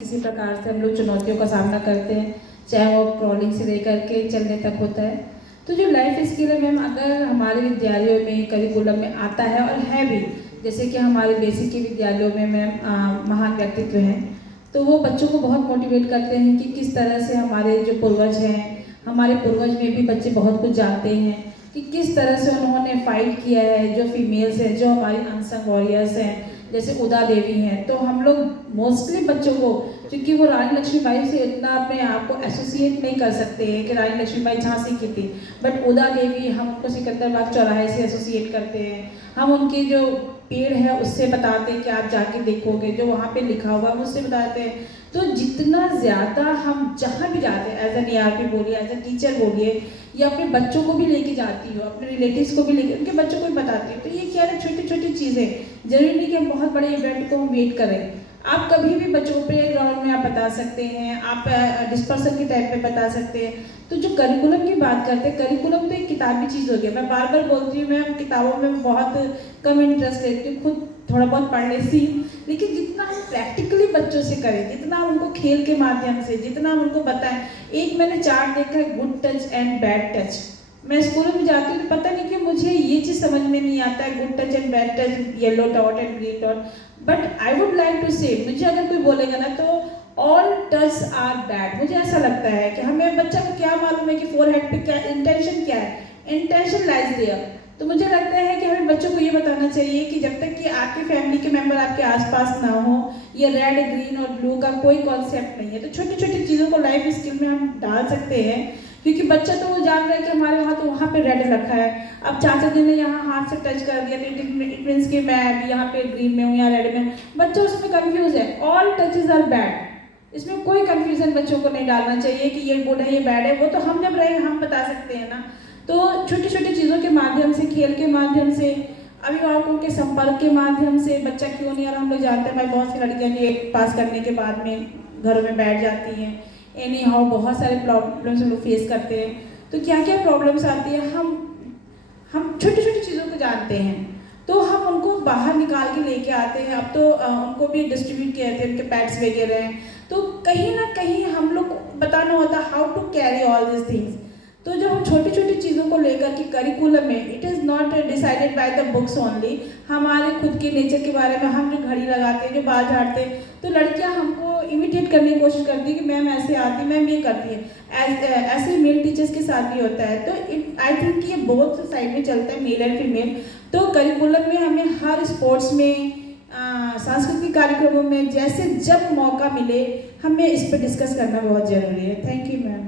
किसी प्रकार से हम लोग चुनौतियों का सामना करते हैं, चाहे वो क्रॉलिंग से लेकर के चलने तक होता है। तो जो लाइफ स्किल है मैम, अगर हमारे विद्यालयों में करिकुलम में आता है और है भी, जैसे कि हमारे बेसिक के विद्यालयों में मैम महान व्यक्तित्व हैं, तो वो बच्चों को बहुत मोटिवेट करते हैं कि किस तरह से हमारे जो पूर्वज हैं, हमारे पूर्वज में भी बच्चे बहुत कुछ जानते हैं कि किस तरह से उन्होंने फाइट किया है। जो फीमेल्स हैं, जो हमारी अनसंग वॉरियर्स हैं, जैसे उदा देवी हैं, तो हम लोग मोस्टली बच्चों को, क्योंकि वो रानी लक्ष्मीबाई से इतना अपने आप को एसोसिएट नहीं कर सकते हैं कि रानी लक्ष्मीबाई झांसी की थी, बट उदा देवी हम उनको सिकंदराबाद चौराहे से एसोसिएट करते हैं। हम उनके जो पेड़ है उससे बताते हैं कि आप जाके देखोगे, जो वहाँ पे लिखा हुआ है उससे बताते हैं। तो जितना ज़्यादा हम जहाँ भी जाते हैं, एज एन ERP बोलिए, एज ए टीचर बोलिए, या अपने बच्चों को भी लेके जाती हो, अपने रिलेटिव्स को भी लेके उनके बच्चों को भी बताती हो, तो ये क्या है, छोटी छोटी चीज़ें, जरूरी नहीं कि हम बहुत बड़े इवेंट को हम वेट करें। आप कभी भी बच्चों को प्ले ग्राउंड में आप बता सकते हैं, आप डिस्पर्सन के टाइम पे बता सकते हैं। तो जो करिकुलम की बात करते हैं, करिकुलम तो एक किताबी चीज़ हो गया। मैं बार बार बोलती हूँ, मैं किताबों में बहुत कम इंटरेस्ट लेती हूँ, खुद थोड़ा बहुत पढ़ लेती हूँ, लेकिन जितना हम प्रैक्टिकली बच्चों से करें, जितना हम उनको खेल के माध्यम से, जितना हम उनको बताएं। एक मैंने चार्ट देखा है, good touch and bad touch. मैं स्कूल में जाती हूँ तो पता नहीं कि मुझे ये चीज़ समझ में नहीं आता है, good touch and bad touch, yellow dot and green dot. But I would like to say, मुझे अगर कोई बोलेगा ना तो ऑल टच आर बैड। मुझे ऐसा लगता है कि हमें बच्चा को क्या मालूम है कि फोरहेड पे क्या इंटेंशन, क्या है इंटेंशन लाइज देयर। तो मुझे लगता है कि हमें बच्चों को ये बताना चाहिए कि जब तक कि आपकी फैमिली के मेंबर आपके आसपास ना हो, ये रेड ग्रीन और ब्लू का कोई कॉन्सेप्ट नहीं है। तो छोटी छोटी चीज़ों को लाइफ स्किल में हम डाल सकते हैं, क्योंकि बच्चा तो वो जान रहा है कि हमारे वहाँ तो वहाँ पे रेड रखा है। अब चाचा जी ने यहाँ हाथ से टच कर दिया तो इट मीन्स कि मैं अभी यहाँ पे ग्रीन में हूँ या रेड में हूँ। बच्चा उसमें कंफ्यूज है। All touches are bad. इसमें कोई कंफ्यूजन बच्चों को नहीं डालना चाहिए कि ये गुड है ये बैड है। वो तो हम जब रहे हम बता सकते हैं ना। तो छोटी छोटी चीज़ों के माध्यम से, खेल के माध्यम से, अभिभावकों के संपर्क के माध्यम से बच्चा क्यों नहीं। और हम लोग जानते हैं भाई, बहुत सी लड़कियां जो 8 पास करने के बाद में घरों में बैठ जाती हैं। एनी हाउ बहुत सारे प्रॉब्लम्स हम लोग फेस करते हैं। तो क्या क्या प्रॉब्लम्स आती है, हम छोटी छोटी चीज़ों को जानते हैं, तो हम उनको बाहर निकाल के लेके आते हैं। अब तो उनको भी डिस्ट्रीब्यूट किए थे, उनके पैड्स वगैरह हैं, तो कहीं ना कहीं हम लोग को बताना होता how to carry all this things. तो जब हम छोटी छोटी चीज़ों को लेकर के करिकुलम में, it is not decided by the books only, हमारे खुद के नेचर के बारे में, हम जो घड़ी लगाते हैं, जो बाल झाड़ते हैं, तो लड़कियां हमको इमिटेट करने की कोशिश करती है कि मैम ऐसे आती, मैम ये करती है। ऐसे मेल टीचर्स के साथ भी होता है। तो आई थिंक ये बोथ साइड में चलता है, मेल एंड फीमेल। तो करिकुलम में हमें हर स्पोर्ट्स में, सांस्कृतिक कार्यक्रमों में, जैसे जब मौका मिले, हमें इस पर डिस्कस करना बहुत ज़रूरी है। Thank you ma'am.